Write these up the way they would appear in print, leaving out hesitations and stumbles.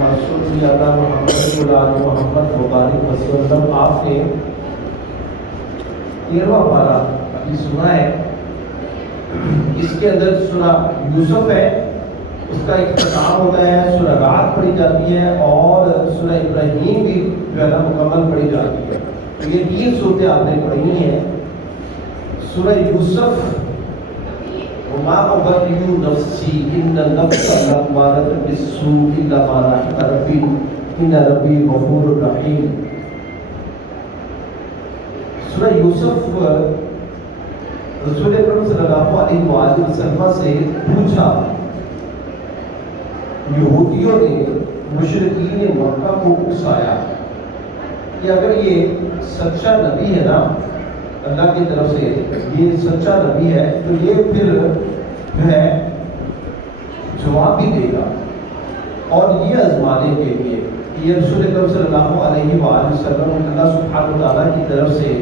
صلی اللہ محمد وعلی محمد مبارک وسلم. آپ نے 13واں پارہ ابھی سنا ہے. اس کے اندر سورہ یوسف ہے, اس کا اختتام ہوتا ہے, سورہ رعد پڑھی جاتی ہے اور سورہ ابراہیم بھی جو ہے نا مکمل پڑھی جاتی ہے. یہ 3 صورتیں آپ نے پڑھی ہیں. سورہ یوسف وما ابرئ نفسی ان النفس لامارۃ بالسوء الا ما رحم ربی ان ربی غفور رحیم. سورہ یوسف رسول اکرم صلی اللہ علیہ وآلہ وسلم سے پوچھا, یہودیوں نے مشرکین مکہ کو اکسایا کہ اگر یہ سچا نبی ہے نا اللہ کی طرف سے, یہ سچا نبی ہے تو یہ پھر جو ہے جواب بھی دے گا, اور یہ آزمانے کے لیے یہ رسول اکرم صلی اللہ علیہ وآلہ وسلم اللہ سبحانہ وتعالیٰ کی طرف سے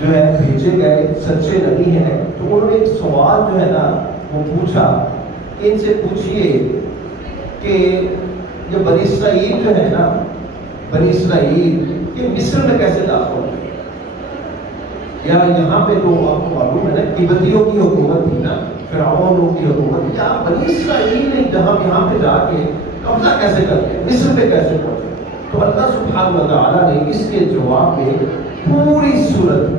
جو ہے بھیجے گئے سچے نبی ہیں. تو انہوں نے ایک سوال جو ہے نا وہ پوچھا, ان سے پوچھئے کہ یہ بنی اسرائیل جو ہے نا, بنی اسرائیل یہ مصر میں کیسے داخل ہوئے؟ یا یہاں پہ تو آپ کو معلوم ہے نا قبطیوں کی حکومت تھی نا, فرعونوں کی حکومت, یا بنی اسرائیل نے جہاں یہاں پہ جا کے قبضہ کیسے کر کے مصر پہ کیسے پہنچے؟ تو اللہ سبحانہ وتعالیٰ نے اس کے جواب میں پوری سورت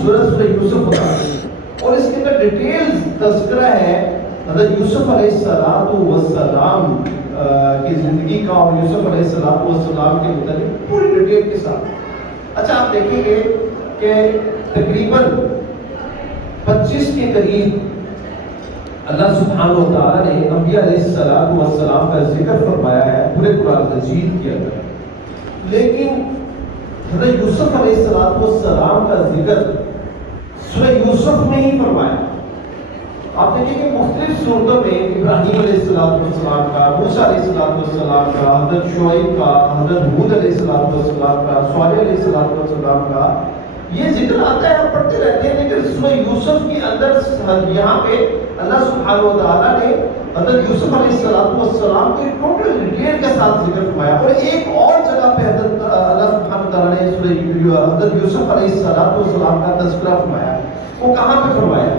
سورہ یوسف بتا دی, اور اس کے اندر ڈیٹیلز تذکرہ ہے حضرت یوسف علیہ السلام کی زندگی کا اور یوسف علیہ السلام کے متعلق پوری ڈیٹیل کے ساتھ. اچھا آپ دیکھیں گے کہ تقریباً 25 کے قریب اللہ سبحانہ وتعالیٰ نے انبیاء علیہ السلام کا ذکر فرمایا ہے پورے قرآن مجید کے اندر, لیکن حضرت یوسف علیہ السلام کا ذکر سورہ یوسف میں ہی فرمایا. آپ دیکھیں کہ مختلف صورتوں میں ابراہیم علیہ السلام کا, موسیٰ علیہ السلام کا, حضرت شعیب کا, حضرت ہود علیہ السلام کا, صالح علیہ السلام کا یہ ذکر آتا ہے, ہم پڑھتے رہتے ہیں. لیکن سورہ یوسف کے اندر یہاں پہ اللہ سبحانہ وتعالیٰ نے حضرت یوسف علیہ السلام کو ایک ٹوٹل ڈیٹیل کے ساتھ ذکر فرمایا. اور ایک اور جگہ پہ حضرت اللہ سبحانہ وتعالیٰ نے حضرت یوسف علیہ السلام کا تذکرہ فرمایا. وہ کہاں پہ فرمایا؟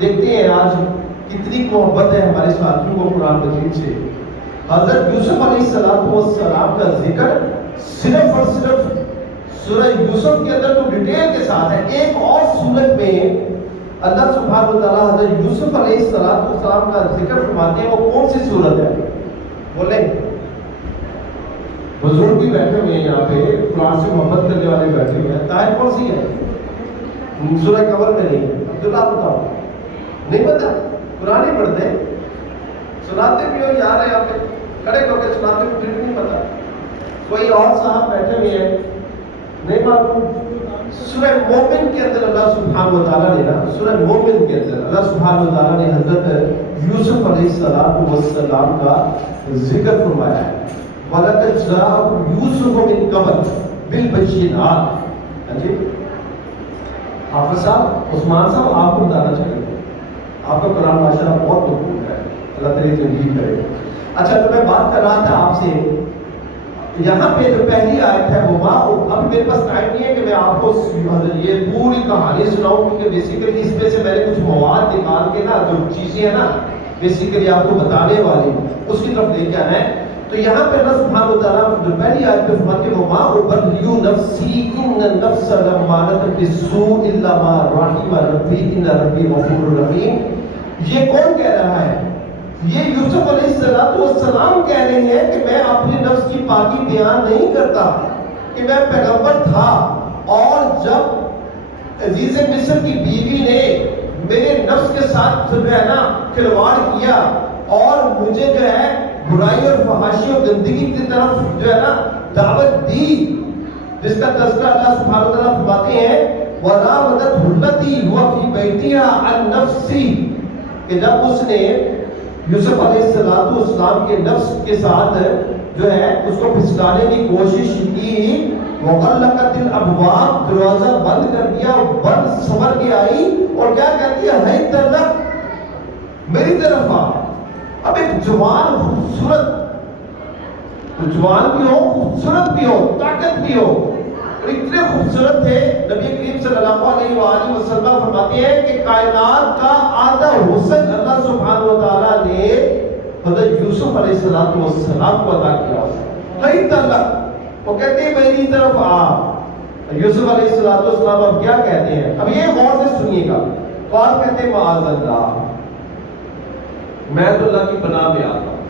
دیکھتے ہیں آج کتنی محبت ہے ہمارے ساتھیوں کو قرآن مجید سے. حضرت یوسف علیہ السلام کا ذکر صرف اور صرف سورہ یوسف کے اندر تو ڈیٹیل کے ساتھ ہے. ایک اور سورت میں اللہ سبحانہ وتعالیٰ حضرت یوسف علیہ السلام کا ذکر فرماتے ہیں. وہ کون سی سورت ہے بولیں؟ بزرگ بھی بیٹھے ہوئے ہیں یہاں پہ, قرآن سے محبت کرنے والے بیٹھے ہوئے ہیں. طاہر کون سی ہے؟ سورہ قمر میں نہیں ہے. عبداللہ بتاؤ, نہیں پتا؟ قرآن ہی پڑھتے ہیں, سناتے بھی ہو یار, یہاں پہ کھڑے ہو کے سناتے بھی, پھر بھی نہیں پتا. کوئی اور صاحب بیٹھے ہوئے ہیں نہیں معلوم. سورہ مومن کے اندر اللہ سبحانہ وتعالیٰ نے نا, سورہ مومن کے اندر اللہ سبحانہ وتعالیٰ نے حضرت یوسف علیہ السلام کا ذکر فرمایا ہے. وَلَقَدْ جَاءَكُمْ يُوسُفُ مِنْ قَبْلُ بِالْبَيِّنَاتِ. جی حافظ صاحب, عثمان صاحب, آپ کو بتانا چاہیے, آپ کا قرآن ماشاءاللہ بہت مقبول ہے, اللہ تعالیٰ تنظیم کرے. اچھا تو میں بات کر رہا تھا آپ سے, یہاں پہ جو پہلی آیت ہے وہ اب میرے پاس ٹائم نہیں ہے کہ میں آپ کو یہ پوری کہانی سناؤں, کیونکہ بیسیکلی اس میں سے میں نے کچھ مواد نکال کے نا جو چیزیں ہیں نا بیسیکلی آپ کو بتانے والی اس کی طرف لے کے آنا ہے. تو یہاں پہ اللہ سبحانہ وتعالیٰ جو پہلی آیت پہ فرماتے ہیں وما ابرئ نفسی ان النفس لامارۃ بالسوء الا ما رحم ربی ان ربی غفور رحیم. یہ کون کہہ رہا ہے؟ یہ یوسف علیہ السلام کہہ رہے ہیں کہ میں اپنی نفس کی پاکی بیان نہیں کرتا, کہ میں پیغمبر تھا, اور جب عزیز مصر کی بیوی نے میرے نفس کے ساتھ جو ہے نا کھلواڑ کیا اور مجھے جو ہے برائی اور فحاشی اور گندگی کی طرف جو ہے نا دعوت دی, جس کا تذکرہ اللہ سبحانہ وتعالیٰ فرماتے ہیں وَرَاوَدَتْهُ الَّتِي هُوَ فِي بَيْتِهَا عَن نَفْسِهِ, کہ جب اس نے یوسف علیہ السلام کے نفس کے ساتھ جو ہے اس کو پھسلانے کی کوشش کی, وَغَلَّقَتِ الْأَبْوَابَ, دروازہ بند کر دیا, بند سمر کے آئی اور کیا کہتی ہے ہَيْتَ لَكَ, میری طرف آ. اب ایک جوان خوبصورت تو جوان بھی ہو، خوبصورت بھی ہو، طاقت بھی ہو، اور اتنے خوبصورت تھے نبی کریم صلی اللہ علیہ وآلہ وسلم فرماتے ہیں کہ کائنات کا آدھا حسن اللہ سبحانہ و تعالیٰ نے حضرت یوسف علیہ السلام کو عطا کیا. کئی طلب وہ کہتے ہیں میری طرف آ. یوسف علیہ السلام اب کیا کہتے ہیں؟ اب یہ غور سے سنیے گا. قال کہتے ہیں معاذ اللہ، میں تو اللہ کی پناہ میں آتا ہوں.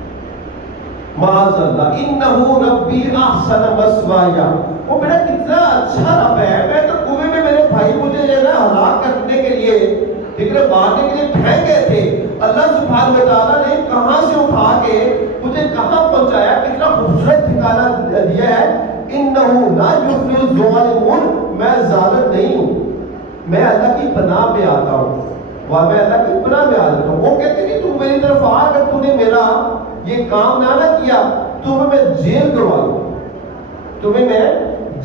معاذ اللہ انہو ربی احسن مثوایا، وہ میرا کتنا اچھا رب ہے. میں تو کنویں میں میرے بھائی مجھے جو ہے نا ہلاک کرنے کے لیے، ٹھیک ہے، مارنے کے لیے پھینک گئے تھے. اللہ سبحانہ و تعالیٰ نے کہاں سے اٹھا کے مجھے کہاں پہنچایا، کتنا خوبصورت ٹھکانہ دیا ہے. انہو لا یفلح الظالمون، میں ظالم نہیں ہوں، میں اللہ کی پناہ میں آتا ہوں. میں اللہ کی پناہ میں آ جاتا ہوں. وہ کہتے کہ تم میری طرف آ کر تو نے میرا یہ کام نہ کیا، تمہیں میں جیل کروا دوں، تمہیں میں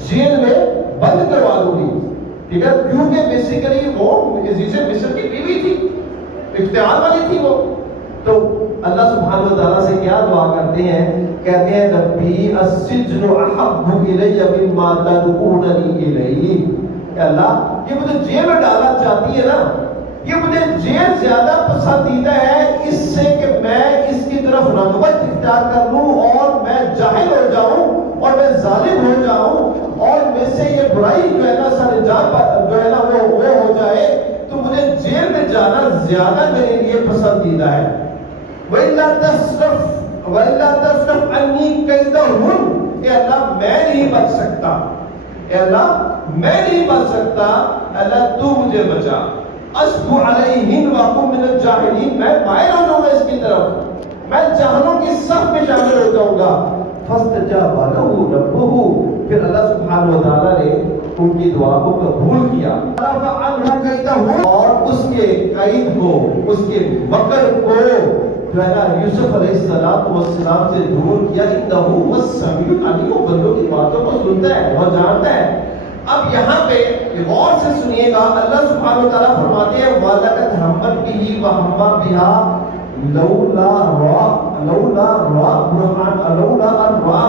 جیل میں بند کروا دوں گی. ٹھیک ہے، کیونکہ بیسیکلی وہ عزیز مصر کی بیوی تھی، اختیار والی تھی وہ. تو اللہ سبحانہ و تعالیٰ سے کیا دعا کرتے ہیں؟ کہتے ہیں ربی السجن احب الی مما تدعوننی الیہ. کہ اللہ یہ مجھے جیل میں ڈالنا چاہتی ہے نا، یہ مجھے جیل زیادہ پسندیدہ ہے اس سے کہ میں اس کی طرف رغبت اختیار کر لوں اور میں جاہل ہو جاؤں اور میں ظالم ہو جاؤں اور مجھ سے یہ برائی جو ہے نا سر جو ہے نا وہ ہو جائے. تو مجھے جیل میں جانا زیادہ میرے لیے پسندیدہ ہے. وَإِلَّا تَصْرِفْ عَنِّي كَيْدَهُنَّ، کہ اللہ میں نہیں بچ سکتا، کہ اللہ میں نہیں بچ سکتا، اللہ تو مجھے بچا. اصب علیہن وَأَكُن مِّنَ الجَّاہِلِينَ، میں مائل ہو جاؤں گا اس کی طرف، میں جاہلوں کی صف میں شامل ہو جاؤں گا. فَاسْتَجَابَ لَهُ رَبُّهُ، پھر اللہ سبحانہ و تعالیٰ نے ان کی دعا کو قبول کیا. اور اس کے قید کو، اس کے مکر کو جو ہے نا یوسف علیہ السلام سے دور کیا. انہو هو السمیع العلیم، وہ بندوں کی باتوں کو سنتا ہے اور جانتا ہے. اب یہاں پہ غور سے سنیے گا، اللہ سبحانہ و تعالیٰ فرماتے ہیں وَلَقَدْ هَمَّتْ بِهِ وَهَمَّ بِهَا لولا رَأَى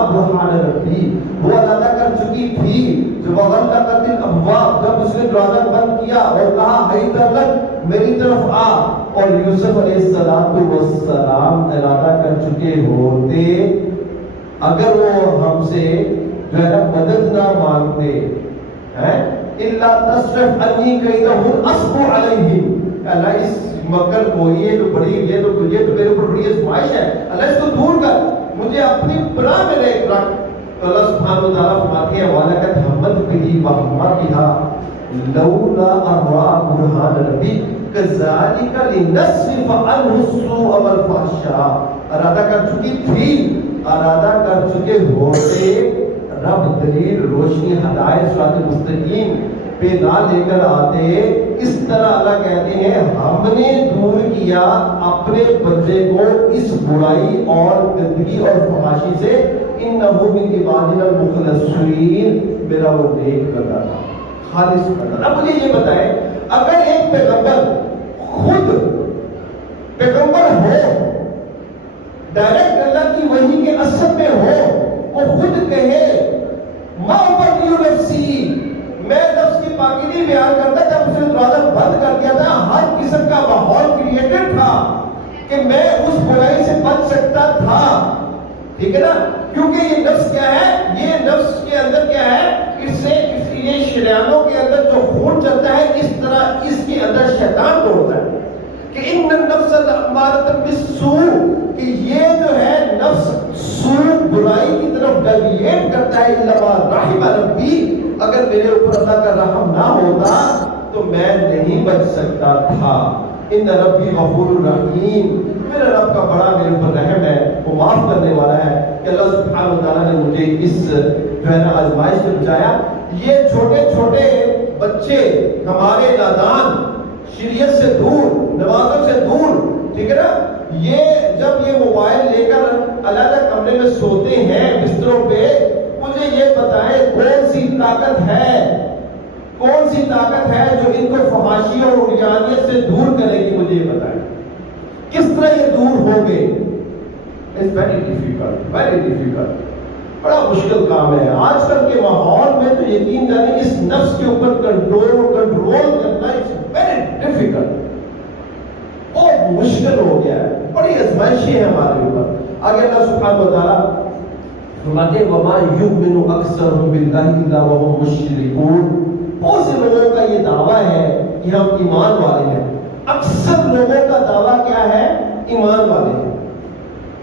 بُرْهَانَ رَبِّهِ. وہ ادا کر چکی تھی جب وَغَلَّقَتِ الْأَبْوَابَ، جب اس نے دروازہ بند کیا اور کہا حیدر لک، میری طرف آ. اور یوسف علیہ السلام ارادہ کر چکے ہوتے اگر وہ ہم سے جو ہے نا مدد نہ مانگتے، الا تصرف عنی کیدہن اصب علیہم، اللہ اس مکر کو، یہ تو میرے اوپر بڑی آزمائش ہے، اللہ اس کو دور کر، مجھے اپنی پناہ میں رکھ. تو اللہ سبحانہ و تعالیٰ فرماتے ہیں وَلَقَدْ هَمَّتْ بِهِ وَهَمَّ بِهَا لَوْلَا أَن رَأَى بُرْهَانَ رَبِّهِ كَذَلِكَ لِنَصْرِفَ عَنْهُ السُّوءَ وَالْفَحْشَاءَ. ارادہ کر چکی تھی، ارادہ کر چکے ہوتے رب دلیل روشنی ہدایت صراط مستقیم پہ نہ لے کر آتے. اس طرح اللہ کہتے ہیں ہم نے دور کیا اپنے بندے کو اس برائی اور گندگی اور فحاشی سے. انہو من عبادنا المخلصین، میرا وہ نیک بندہ تھا، خالص بندہ. اب مجھے یہ بتائیں، اگر ایک پیغمبر خود پیغمبر ہو، ڈائریکٹ اللہ کی وحی کے اثر میں ہو، وہ خود کہے ما ابریء نفسی، میں نفس کی پاکی نہیں بیان کرتا. جب اس نے دروازہ بند کر دیا تھا، ہر قسم کا ماحول کریٹڈ تھا کہ میں اس برائی سے بچ سکتا تھا. ٹھیک ہے نا، کیونکہ یہ نفس کیا ہے، یہ نفس کے اندر کیا ہے، اس سے یہ شریانوں کے اندر جو خون چلتا ہے، اس طرح اس کے اندر شیطان دوڑتا ہے کہ ان النفس لامارۃ بالسوء، کہ یہ جو ہے نفس سوء برائی کی طرف ڈیویٹ کرتا ہے. الا ما رحم ربی، اگر میرے اوپر اللہ کا رحم نہ ہوتا تو میں نہیں بچ سکتا تھا. ان ربی غفور الرحیم، میرا رب کا بڑا میرے اوپر رحم ہے، وہ معاف کرنے والا ہے. کہ اللہ سبحانہ و تعالیٰ نے مجھے اس جو ہے نا آزمائش سے بچایا. یہ چھوٹے چھوٹے بچے ہمارے نادان، شریعت سے دور، نمازوں سے دور، ٹھیک ہے نا، یہ جب یہ موبائل لے کر علیحدہ کمرے میں سوتے ہیں بستروں پہ، مجھے یہ بتائیں کون سی طاقت ہے، کون سی طاقت ہے جو ان کو فحاشی اور عریانیت سے دور کرے گی؟ مجھے یہ بتائیں کس طرح یہ دور ہوں گے. It's very difficult, very difficult. بڑا مشکل کام ہے آج کل کے ماحول میں، تو یقین جانے اس نفس کے اوپر کنٹرول کرنا اٹس ویری ڈیفیکلٹ، بہت مشکل ہو گیا ہے، بڑی آزمائشیں ہیں ہمارے اوپر۔ آگے اللہ سبحانہ و تعالیٰ فرماتے ہیں وَمَا يُؤْمِنُ أَكْثَرُهُم بِاللَّهِ إِلَّا وَهُمْ مُشْرِكُونَ۔ بہت سے لوگوں کا یہ دعویٰ ہے کہ ہم ایمان والے ہیں، اکثر لوگوں کا دعویٰ کیا ہے؟ ایمان والے ہیں۔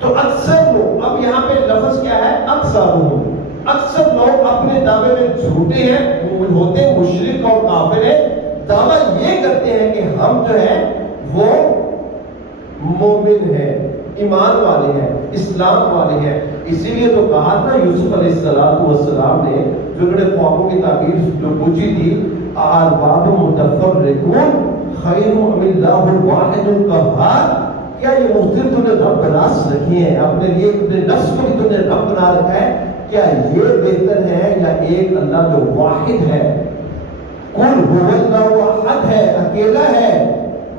تو اکثر لوگ، اب یہاں پہ لفظ کیا ہے؟ اکثر لوگ اپنے دعوے میں جھوٹے ہیں، ہوتے مشرک اور کافر ہیں، دعویٰ یہ کرتے ہیں کہ ہم جو ہے وہ مومن ہیں، ایمان والے ہیں، اسلام والے ہیں۔ اسی لیے تو کہا نا یوسف علیہ السلام نے جو بڑے خوابوں کی تعبیر جو پوچھی تھی، ارباب متفرقون خیر ام اللہ الواحد القہار، کیا یہ مختلف تو نے رب بنا رکھے ہیں اپنے لیے، اپنے نفس کو بھی تو نے رب بنا رکھا ہے، کیا یہ بہتر ہے یا ایک اللہ جو واحد ہے؟ قل هو اللہ احد ہے، اکیلا ہے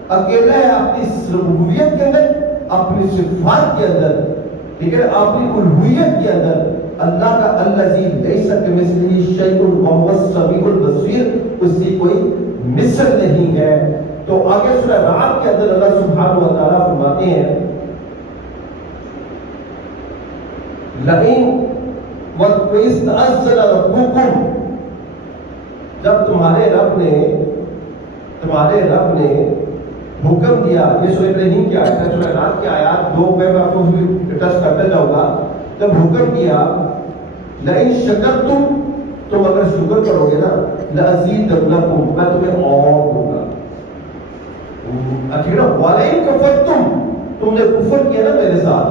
اپنی ربوبیت کے اندر، اپنی صفات کے اندر، لیکن اپنی الوہیت کے اندر اللہ کا الذی لیس کمثلہ شیء وهو السمیع البصیر، اس کی کوئی مثل نہیں ہے۔ تو آگے سورہ رعد کے اندر اللہ سبحانہ و تعالیٰ فرماتے ہیں لئن وَإِذْ رَبُّكُمْ، جب تمہارے رب نے حکم دیا، یہ سورہ ابراہیم کی آیت ہے، سورہ رعد کی آیات دو میں آپ کو ٹچ کرتا جاؤں گا، جب حکم دیا لئن شکرتم، تم اگر شکر کرو گے نا، لَأَزِيدَنَّكُمْ، میں تمہیں اور دوں گا، ٹھیک ہے نا، وَلَئِن كَفَرْتُمْ، تم نے کفر کیا نا میرے ساتھ،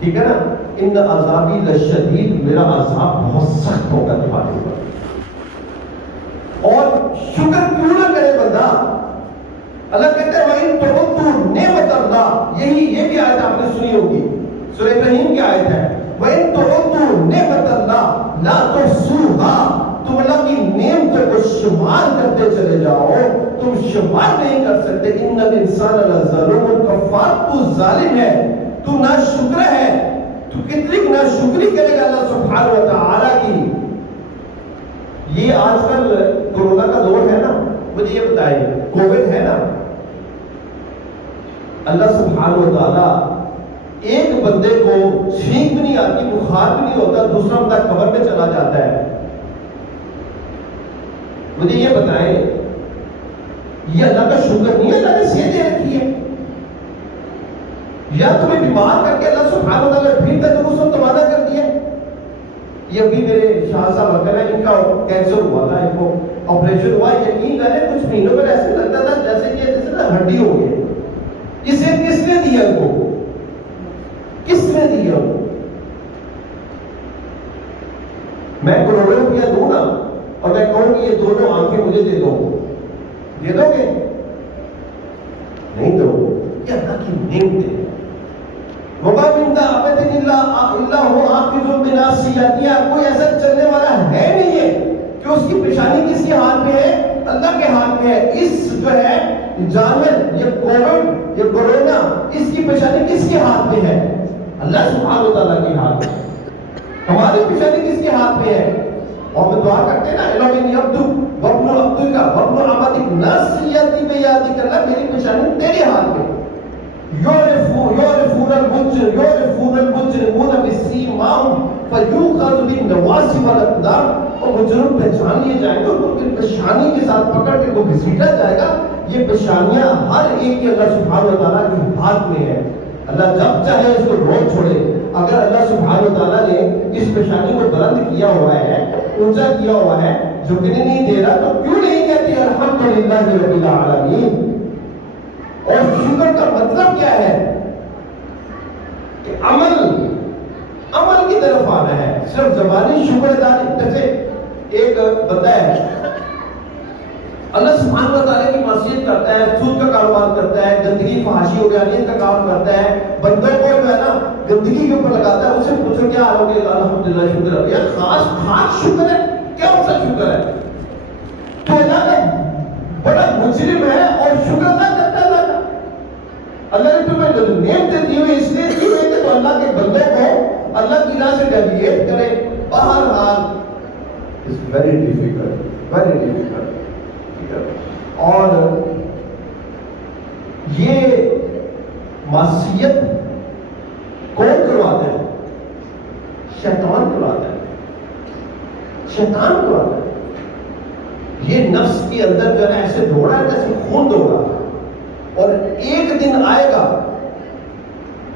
ٹھیک ہے نا، ان عذابی لشدید، میرا عذاب بہت سخت ہوگا تمہارے اوپر۔ اور شکر کیوں نہ کرے بندہ؟ اللہ کہتے ہیں وَإِن تَعُدُّوا نِعْمَتَ اللَّهِ، یہ بھی آیت آپ نے سنی ہوگی، سورہ ابراہیم کی آیت ہے، وَإِن تَعُدُّوا نِعْمَتَ اللَّهِ لَا تُحْصُوهَا، تم اللہ کی نعمتوں کو شمار کرتے چلے جاؤ، تم شمار نہیں کر سکتے۔ ان الانسان لظلوم کفار، تو ظالم ہے، تو ناشکر ہے، تو کتنی ناشکری کرے گا اللہ سبحانہ و تعالیٰ کی۔ یہ آج کل کورونا کا دور ہے نا، مجھے یہ بتائیں، کووڈ ہے نا، اللہ سبحانہ و تعالیٰ ایک بندے کو چھینک بھی نہیں آتی، بخار بھی نہیں ہوتا، دوسرا بندہ قبر میں چلا جاتا ہے۔ مجھے یہ بتائیں، یہ اللہ کا شکر نہیں ہے؟ اللہ نے صحت دے رکھی ہے، یا تمہیں بیمار کر کے اللہ سبحانہ و تعالیٰ پھر تندرست و توانا کر دیا۔ یہ ابھی میرے شاہ صاحب اکل ہیں، ان کا کینسر ہوا تھا، ان کو آپریشن ہوا، یقین کریں کچھ مہینوں میں ایسے لگتا تھا جیسے نا ہڈی ہو گئی۔ اسے کس نے دیا ان کو؟ کس نے دیا ان کو؟ میں کروڑوں روپیہ دوں نا اور میں کہوں کہ یہ دونوں آنکھیں مجھے دے دو گے؟ نہیں دو گے، یہ اللہ کی نعمت ہے۔ وَمَا مِن دَابَّةٍ إِلَّا هُوَ آخِذٌ بِنَاصِيَتِهَا، کوئی ایسا چلنے والا ہے نہیں ہے کہ اس کی پیشانی کس کے ہاتھ میں ہے؟ اللہ کے ہاتھ میں ہے۔ اس جو ہے جانور، یہ کووڈ، یہ کورونا، اس کی پیشانی کس کے ہاتھ میں ہے؟ اللہ سبحانہ و تعالیٰ کے ہاتھ میں۔ ہماری پیشانی کس کے ہاتھ میں ہے؟ اور میں دعا کرتے ہیں نا اللہُ انی عبدک وابن عبدک وابن عبدک ناصیتی بیدک، اللہ میری پیشانی تیرے ہاتھ میں۔ یعرفون المجرمون بسیماہم فیؤخذ بالنواصی والاقدام، اور مجرم پہچان لیے جائیں گے، ان کو پیشانی کے ساتھ پکڑ کے کو گھسیٹا جائے گا۔ یہ پیشانیاں ہر ایک کے اللہ سبحانہ و تعالیٰ کے ہاتھ میں ہے۔ اللہ جب چاہے اس کو روک چھوڑے۔ اگر اللہ سبحانہ و تعالیٰ نے اس پیشانی کو بلند کیا ہوا ہے، اونچا کیا ہوا ہے، جھکنے نہیں دے رہا، تو کیوں نہیں کہتے الحمدللہ رب العالمین؟ اور شکر کا مطلب کیا ہے؟ کہ عمل کی طرف آنا ہے، صرف زبانی شکر ادا نہیں۔ جیسے ایک بندہ ہے، اللہ سبحانہ و تعالیٰ کی معصیت کرتا ہے، سود کا کاروبار کرتا ہے، گندگی فحاشی و بیانیت کا کام کرتا ہے، بندوں کو جو ہے نا گندگی کے اوپر لگاتا ہے، اس سے پوچھو کیا حال ہوگی؟ الحمدللہ شکر ہے۔ یہ خاص شکر ہے، کیا سا شکر ہے؟ تو اللہ کا بڑا مجرم ہے اور شکر ادا کرتا ہے اللہ کا۔ اللہ نے تمہیں نعمتیں دی ہوئی اس لیے دی ہوئی کہ تو اللہ کے بندوں کو اللہ کی راہ سے ڈیویٹ کرے، بہرحال it's very difficult. اور یہ معصیت کون کرواتا ہے؟ شیطان کرواتا ہے. یہ نفس کے اندر جو ہے ایسے دوڑا ہے جیسے خون دوڑا ہے. اور ایک دن آئے گا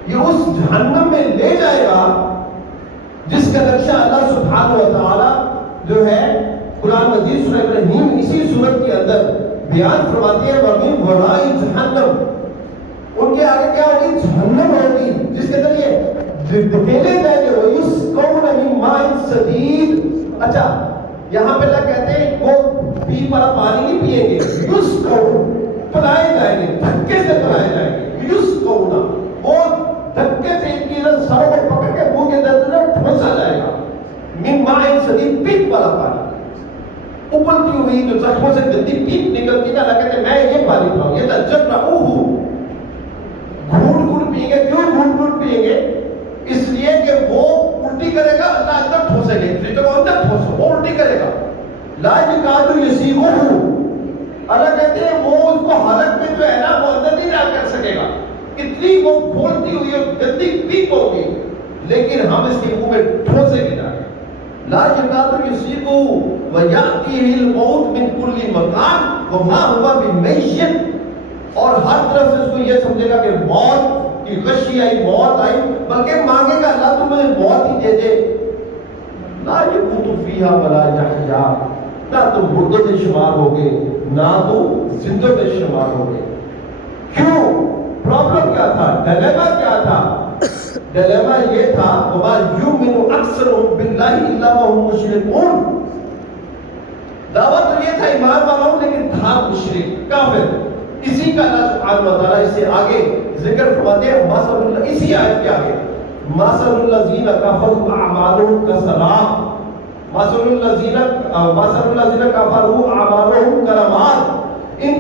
یہ اس جہنم میں لے جائے گا جس کا نقشہ اللہ سبحانہ و تعالی جو ہے قرآن مجید سورہ ابراہیم اسی سورت کے اندر بیان فرماتی ہے. وَمِن وَرَاءِ جَهَنَّمَ، ان کے آگے کیا ہوگی؟ جہنم ہوگی جس کے اندر یہ دھکیلے جائیں گے. وَيُسْقَوْنَ مِن مَاءٍ صَدِيدٍ. اچھا یہاں پہ اللہ کہتے ہیں وہ پیپ والا پانی نہیں پیئیں گے. یُسْقَوْنَ، پلائے جائیں گے، دھکے سے پلائے جائیں گے. یُسْقَوْنَ، وہ دھکے سے ان کی سروں کو پکڑ کے منہ کے اندر ٹھوسا جائے گا. مِن مَاءٍ صَدِيدٍ، پیپ والا پانی، ابلتی ہوئی جو زخموں سے گندی پیپ نکلتی نا. اللہ کہتے ہیں میں یہ پانی پلاؤں. یہ تجربہ گھوٹ پیئیں گے. کیوں گھوٹ پیئیں گے؟ اس لیے کہ وہ الٹی کرے گا، اللہ اندر ٹھوسے گے. اس لیے تو وہ اندر ٹھوسو، وہ الٹی کرے گا. لا یکاد یسیغہ، اللہ کہتے ہیں وہ اس کو حلق میں جو ہے نا وہ اندر نہیں ڈال کر سکے گا. اتنی وہ پھولتی ہوئی اور گندی پیپ ہوگی لیکن ہم اس کے منہ میں ٹھوسے گے جائیں. لا یکاد یسیغہ وَيَأْتِيهِ الْمَوْتُ مِنْ كُلِّ مَكَانٍ وَمَا هُوَ بِمَيِّتٍ. اور ہر طرف سے اس کو یہ سمجھے گا کہ موت کی غشی آئی، موت آئی، بلکہ مانگے گا اللہ تو مجھے موت ہی دے دے. لا يموت فيها ولا يحيا، نہ تو مردوں میں شمار ہوگے نہ تو زندوں میں شمار ہوگے. کیوں؟ پرابلم کیا تھا؟ ڈیلیما کیا تھا؟ ڈیلیما یہ تھا وَمَا يُؤْمِنُ أَكْثَرُهُم بِاللَّهِ إِلَّا وَهُمْ مُشْرِكُونَ. دعوت تو یہ تھا ایمان والا ہوں لیکن تھا مشرک، کافر. اسی کا اللہ سبحانہ و تعالیٰ اس سے آگے ذکر فرماتے ہیں مثل اللہ، اسی آیت کے آگے مثل الذین کفروا اعمالهم کسراب، مثل الذین کفروا اعمالهم کرماد. ان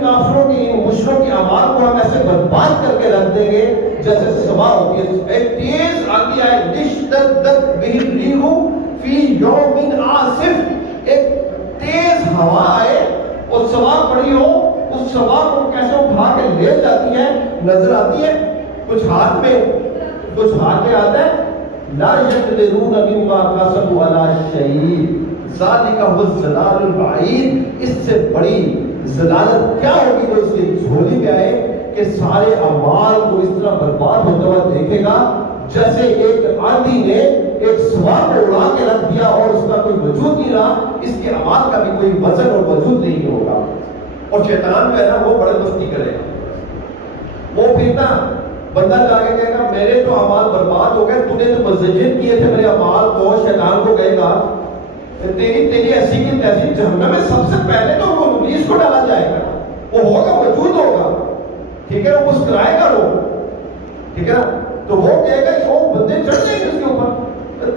کافروں کے ان مشرکوں کے اعمال کو ہم ایسے برباد کر کے رکھ دیں گے جیسے سما ہوتی ہے. ایک تیز آندھی آئے، اشتدت بہ الریح فی یوم عاصف، ایک تیز ہوا آئے اور سوار پڑی ہو، اس سوار کو کیسے اٹھا کے لے جاتی ہے نظر آتی ہے. کچھ ہاتھ میں آتا ہے. لا یقدرون مما کسبوا علی شیء ذالک هو الضلال البعید. اس سے بڑی ضلالت کیا ہوگی جو اس کی جھولی میں آئے کہ سارے اعمال کو اس طرح برباد ہوتا ہوا دیکھے گا جیسے ایک آندھی نے ایک سوار کو اڑا کے رکھ دیا اور اس کا کوئی وجود نہیں رہا. اس کے اعمال کا بھی کوئی وزن اور وجود نہیں ہوگا. اور شیطان جو ہے نا وہ بڑے مستی کرے گا. وہ پھر نا بندہ جا کے کہے گا میرے تو اعمال برباد ہو گئے، تو نے تو مزین کیے تھے میرے اعمال کو. شیطان کو کہے گا تیری ایسی کی تیسی جہنم میں سب سے پہلے تو وہ ابلیس کو ڈالا جائے گا. وہ ہوگا، موجود ہوگا، ٹھیک ہے، وہ مسکرائے گا، وہ ٹھیک ہے نا. تو وہ کہے گا کہ وہ بندے چڑھ جائیں گے اس کے اوپر،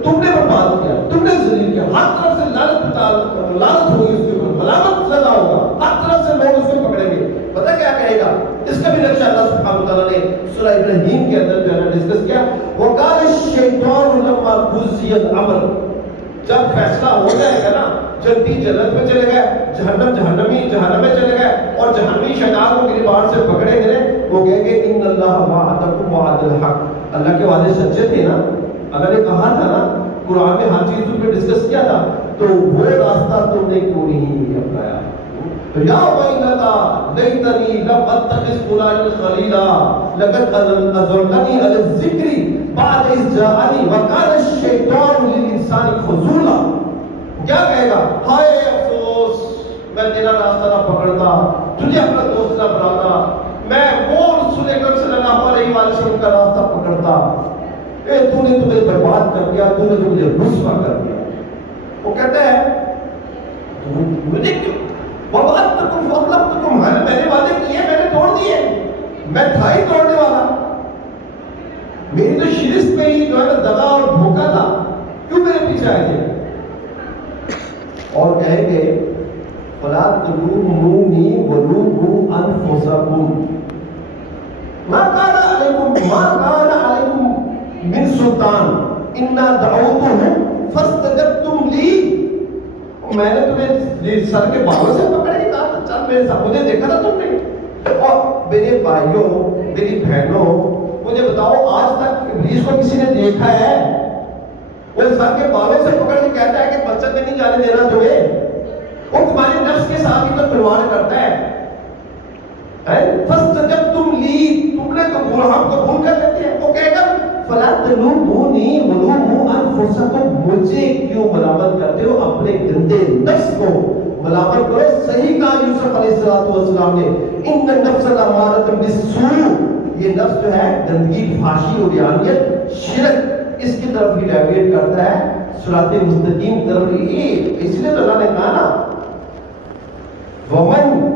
تم نے برباد کیا، تم نے ذلیل کیا. ہر طرف سے لعنت ہوگی اس کے اوپر، ملامت زدہ ہوگا. ہر طرف سے لوگ اس کو پکڑیں گے. پتہ کیا کہے گا؟ اس کا بھی نقشہ اللہ سبحانہ وتعالیٰ نے سورہ ابراہیم کے اندر جو ہے نا ڈسکس کیا. وَقَالَ الشَّيْطَانُ لَمَّا قُضِيَ الْأَمْرُ، جب فیصلہ ہو جائے گا نا، جنتی جنت میں چلے گئے، جہنمی جہنم میں چلے گئے، اور جہنمی شیطان کو گریبان سے پکڑے گئے. وہ کہیں گے ان اللہ وعدکم وعد الحق، اللہ کے وعدے سچے تھے نا. اللہ نے کہا تھا نا قرآن میں ہر چیز پہ ڈسکس کیا تھا، تو وہ راستہ تم نے کیوں نہیں اپنایا؟ یا ویلتا لیتنی لم اتخذ فلانا خلیلا لقد اضلنی علی الذکر بعد اذ جاءنی وکان الشیطان للانسان خذولا. کیا کہے گا؟ ہائے افسوس، میں تیرا راستہ نہ پکڑتا، تجھے اپنا دوست نہ بناتا، میں وہ رسول اکرم صلی اللہ علیہ وسلم کا راستہ پکڑتا. تو نے تمہیں برباد کر دیا، تو نے مجھے رسوا کر دیا. وہ کہتا ہے مجھے کیوں وَوَعَدْتُكُمْ فَأَخْلَفْتُكُمْ، میں نے وعدے کیے، میں نے توڑ دیے، میں تھا ہی توڑنے والا. میری تو شرست پہ ہی جو ہے نا دغا اور دھوکہ تھا، کیوں میرے پیچھے آئے تھے؟ اور کہیں گے فَلَا تَلُومُونِي وَلُومُوا أَنفُسَكُمْ مَا كَانَ عَلَيْكُمْ مِنْ سُلْطَانٍ إِنَّا دَعَوْتُهُمْ فاستجبتم لی، میں نے تمہیں سر کے بالوں سے پکڑ کے کہا تھا چل میرے ساتھ، مجھے دیکھا تھا تم نے؟ اور میرے بھائیوں میری بہنوں مجھے بتاؤ آج تک ابلیس کو کسی نے دیکھا ہے؟ وہ سر کے بالوں سے پکڑ کے کہتا ہے کہ مسجد میں نہیں جانے دینا تمہیں، وہ تمہارے نفس کے ساتھ ہی تو کھلواڑ کرتا ہے۔ فاستجبتم لی، تم نے تو ہم قبول کر لیتے ہیں، وہ کہے گا فلا تلومونی ولوموا انفسکم، مجھے کیوں ملامت کرتے ہو؟ اپنے گندے نفس کو ملامت کرو۔ صحیح کہا یوسف علیہ السلام نے، ان النفس لامارۃ بالسوء، یہ نفس جو ہے گندگی، فحاشی اور یانیت، شرک، اس کی طرف ہی ڈائیورٹ کرتا ہے، صراط مستقیم طرف ہی۔ اس لیے تو اللہ نے کہا نا ومن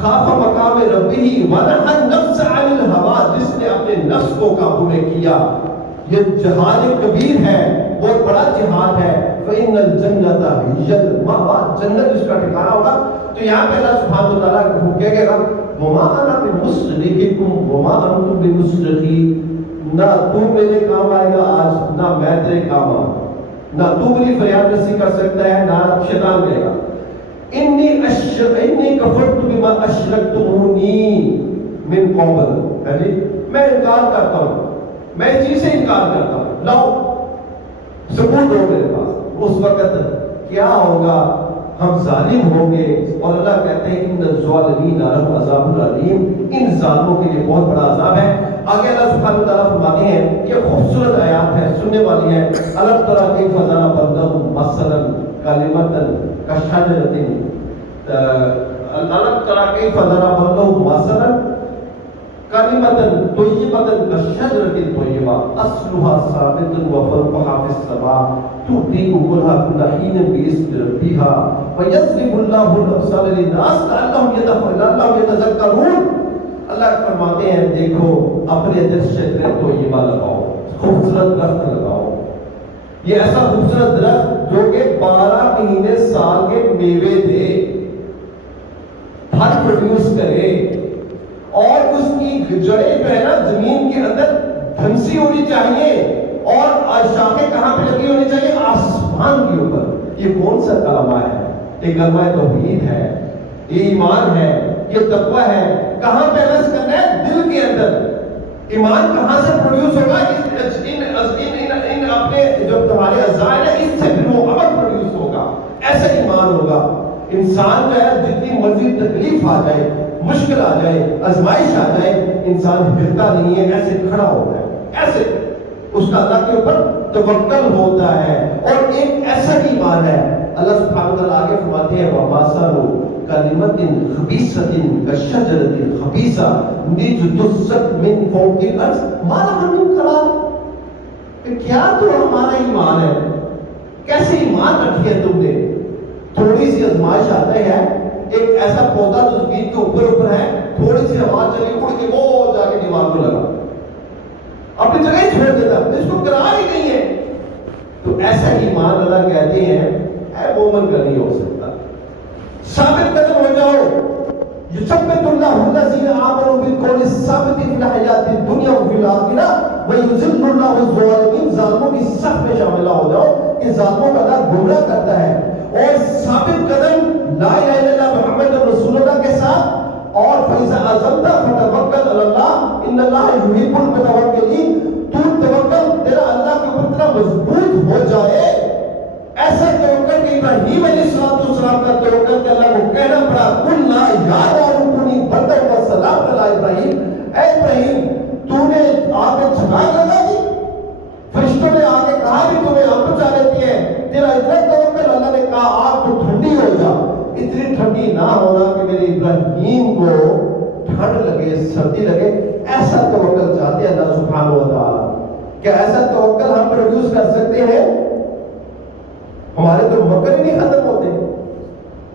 خاف مقام ربہ ونہى النفس عن الہوى، جس نے اپنے نفس کو قابو میں کیا، یہ جہاد کبیر ہے، بہت بڑا جہاد ہے۔ فإن الجنۃ ہی المأوى، جنت اس کا ٹھکانہ ہوگا۔ تو یہاں پہ اللہ سبحانہ وتعالیٰ کہے گا وما انا بمصرخکم وما انتم بمصرخی، نہ تو میرے کام آئے گا آج، نہ میں تیرے کام آؤں، نہ تو میری فریاد رسی کر سکتا ہے، نہ شیطان کہے گا انی کفرت بما اشرکتمونی من قبل، ہے جی میں انکار کرتا ہوں، میں اس چیز سے انکار کرتا ہوں، لاؤ ثبوت ہو میرے پاس۔ اس وقت کیا ہوگا؟ ہم ظالم ہوں گے، اور اللہ کہتے ہیں ان الظالمین لہم عذاب علیم، ان ظالموں کے لیے بہت بڑا عذاب ہے۔ آگے اللہ سبحانہ وتعالیٰ فرماتے ہیں، یہ خوبصورت آیات ہے، سننے والی ہے، الم تری کیف ضرب اللہ مثلا کلمۃ کشجرۃ، الم تری کیف ضرب اللہ مثلا کلمۃ طیبۃ کشجرۃ طیبہ اصلها ثابت وفرعها في السماء تؤتي أكلها كل حين بإذن ربها ويضرب الله الأمثال للناس لعلهم يتذكرون۔ اللہ فرماتے ہیں دیکھو اپنے دل شجرہ طیبہ لگاؤ، خوبصورت درخت لگاؤ، یہ ایسا خوبصورت درخت جو کہ 12 مہینے سال کے میوے دے، پھل پروڈیوس کرے، اور اس کی جڑیں جو ہے نا زمین کے اندر دھنسی ہونی چاہیے، اور شاخیں کہاں پہ لگی ہونی چاہیے؟ آسمان کے اوپر۔ یہ کون سا کلمہ ہے؟ یہ کلمہ توحید ہے، یہ ایمان ہے، یہ تقوی ہے۔ کہاں بیلنس کرنا ہے؟ دل کے اندر۔ ایمان کہاں سے پروڈیوس ہوگا؟ ان اپنے جو تمہارے اعضاء ہیں اس سے پھر وہ عمل پروڈیوس ہوگا، ایسا ایمان ہوگا۔ انسان جو ہے جتنی مرضی تکلیف آ جائے، مشکل آ جائے، آزمائش آ جائے، انسان ہلتا نہیں ہے، ایسے کھڑا ہوتا ہے، ایسے اس کا اللہ کے اوپر توکل ہوتا ہے، اور ایک ایسا ہی ایمان ہے۔ اللہ سبحانہ وتعالیٰ آگے فرماتے ہیں وَمَثَلُ كَلِمَةٍ خَبِيثَةٍ كَشَجَرَةٍ خَبِيثَةٍ اجْتُثَّتْ مِنْ فَوْقِ الْأَرْضِ مَا لَهَا مِنْ قَرَارٍ۔ کیا تو ہمارا ایمان ہے؟ کیسے ایمان رکھی ہے تم نے؟ تھوڑی سی آزمائش آتا ہے، ایک ایسا پودا جو زمین کے اوپر ہے، تھوڑی سی ہوا چلی اڑ کے وہ جا کے دیوار کو لگا، اپنی جگہ ہی چھوڑ دیتا، اس کو قرار ہی نہیں ہے۔ تو ایسا ایمان اللہ کہتے ہیں اے مومن کا نہیں ہو سکتا۔ ثابت قدم ہو جاؤ، یثبت اللہ الذین آمنوا بالقول الثابت فی الحیات الدنیا وفی الآخرہ ویذل اللہ الظالمین، ظالموں کی صف میں شامل ہو جاؤ کہ ظالموں کا اللہ گمراہ کرتا ہے، اور ثابت قدم لا الہ الا اللہ محمد رسول اللہ کے ساتھ، اور فَإِذَا عَزَمْتَ فَتَوَكَّلْ عَلَى اللَّهِ إِنَّ اللَّهَ يُحِبُّ الْمُتَوَكِّلِينَ۔ تو توکل تیرا اللہ کے اوپر اتنا مضبوط ہو جائے، ایسا توکل کہ ابراہیم علیہ السلام کا توکل کہ اللہ کو کہنا پڑا قُلْنَا يَا نَارُ كُونِي بَرْدًا وَسَلَامًا عَلَىٰ إِبْرَاهِيمَ، اے ابراہیم تو نے آگ میں چھناک لگا دی، فرشتوں نے آ کے کہا بھی تمہیں آگ بچا لیتی ہے، تیرا اتنا توکل، اللہ نے کہا آگ تو ٹھنڈی ہو جا، اتنی ٹھنڈی نہ ہونا کہ میرے ابراہیم کو ٹھنڈ لگے، سردی لگے، ایسا توکل چاہتے ہیں اللہ سبحانہ و تعالیٰ۔ کیا ایسا توکل ہم پروڈیوس کر سکتے ہیں؟ ہمارے تو مکر ہی نہیں ختم ہوتے،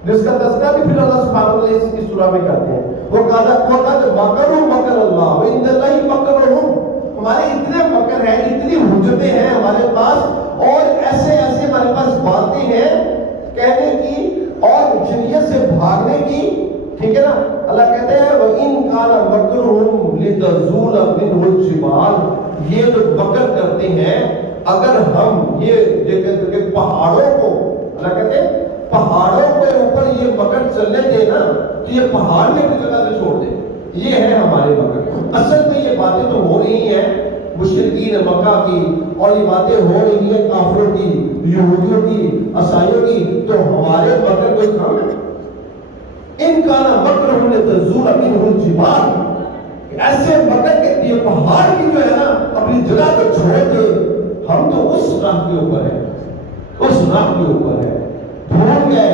جس کا تذکرہ بھی پھر اللہ سبحانہ و تعالیٰ اس سورہ میں کرتے ہیں، وہ کہا مکروا مکر اللہ وعند اللہ مکرہم، ہمارے اتنے مکر ہیں، اتنی حجتیں ہیں ہمارے پاس، اور ایسے ایسے ہمارے پاس باتیں ہیں کہنے کی اور شریعت سے بھاگنے کی، ٹھیک ہے نا۔ اللہ کہتے ہیں وَإِن كَانَ مَكْرُهُمْ لِتَزُولَ مِنْهُ الْجِبَالُ، یہ جو مکر کرتے ہیں اگر ہم ہم یہ کہتے ہیں کہ پہاڑوں کو، اللہ کہتے ہیں پہاڑوں کے اوپر یہ مکر چلنے دے نا تو یہ پہاڑ بھی اپنی جگہ سے چھوڑ دے. یہ ہے ہمارے مکر. اصل میں یہ باتیں تو ہو رہی ہیں مشرکین مکہ کی، اور یہ باتیں ہو رہی ہیں کافروں کی، یہودیوں کی، عیسائیوں کی. تو ہمارے مکر کوئی کام ہے؟ ان کا مکر لتزول منہ الجبال، ایسے مکر کے یہ پہاڑ کی جو ہے نا اپنی جگہ کو چھوڑ دے. ہم تو اس راہ کے اوپر ہیں، اس راہ کے اوپر ہے. بھول گئے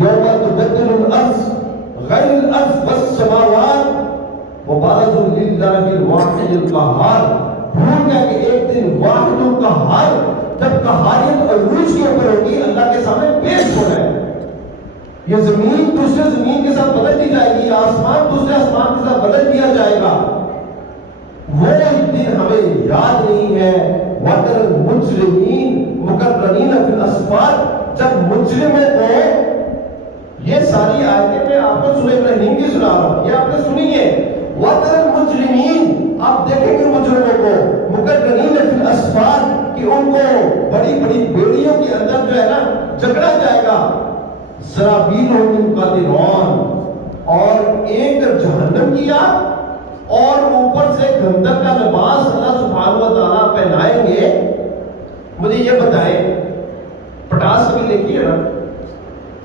یوم تبدل الارض غیر الارض والسماوات وبرزوا للہ الواحد القہار. بھول گئے کہ ایک دن واحد القہار جب قہاریت عروج کے اوپر ہوگی، اللہ کے سامنے پیش ہو رہا ہے. یہ زمین دوسرے زمین کے ساتھ بدل دی جائے گی، آسمان دوسرے آسمان کے ساتھ بدل دیا جائے گا. وہ دن ہمیں یاد نہیں ہے. وَتَرَى الْمُجْرِمِينَ مُقَرَّنِينَ فِي الْأَصْفَادِ، جب مجرموں کو، یہ ساری آیتیں میں آپ کو سورہ ابراہیم کی سنا رہا ہوں، یہ آپ نے سنی ہے. وَتَرَى الْمُجْرِمِينَ، آپ دیکھیں گے مجرموں کو، مُقَرَّنِينَ فِي الْأَصْفَادِ، کہ ان کو بڑی بڑی بیڑیوں کے اندر جو ہے نا جکڑا جائے گا. سرابیلہم من قطران، اور ایک جہنم کی آگ اور اوپر سے گندک کا لباس اللہ سبحانہ و تعالیٰ پہنائیں گے. مجھے یہ بتائیں، پٹاس کبھی دیکھی ہے نا؟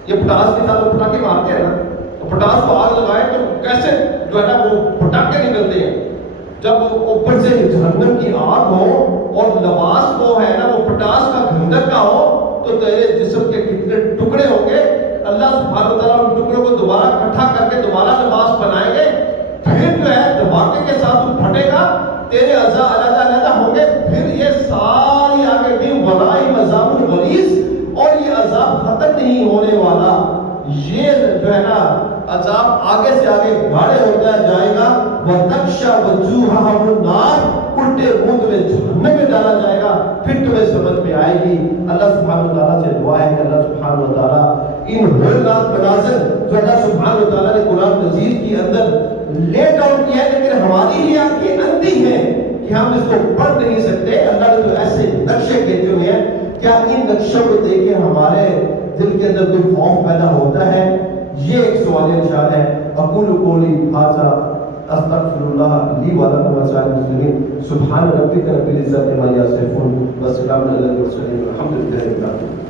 یہ پٹاس کے ساتھ پٹاخے مارتے ہیں نا، تو پٹاس کو آگ لگائے تو کیسے جو ہے نا وہ پٹاخے نکلتے ہیں. جب اوپر سے جہنم کی آگ ہو اور لباس وہ ہے نا وہ پٹاس کا گندک کا ہو، تو تیرے جسم کے کتنے ٹکڑے ہوں گے. اللہ سبحانہ و تعالیٰ ان ٹکڑوں کو دوبارہ اکٹھا کر کے دوبارہ لباس بنائیں گے. پھر جو ہے دھماکے کے ساتھ تو پھٹے گا، تیرے اعضاء علیحدہ علیحدہ ہوں گے. پھر یہ ساری آگے بھی ولائم عذاب الغلیظ، اور یہ عذاب ختم نہیں ہونے والا. یہ جو ہے نا عذاب آگے سے آگے گاڑے ہوتا جائے گا. وَتَغْشَى وُجُوهَهُمُ النَّارُ، الٹے منہ تمہیں جہنم میں ڈالا جائے گا. پھر تمہیں سمجھ میں آئے گی. اللہ سبحانہ و تعالیٰ سے دعا ہے کہ اللہ سبحانہ و تعالیٰ ان ہولناک مناظر جو اللہ سبحانہ و تعالیٰ نے قرآن مجید کے اندر لے ڈاؤن کیا ہے، لیکن ہماری ہی آنکھیں اندھی ہیں کہ ہم اس کو پڑھ نہیں سکتے. اللہ نے تو ایسے نقشے کھینچے ہوئے ہیں، کیا ان نقشوں کو دیکھ کے ہمارے دل کے اندر کوئی خوف پیدا ہوتا ہے؟ یہ ایک سوال نشان ہے. اقول قولی ھذا استغفر اللہ لی ولکم ولسائر المسلمین. سبحان ربک رب العزۃ عما یصفون وسلام علی المرسلین والحمد للہ رب العالمین.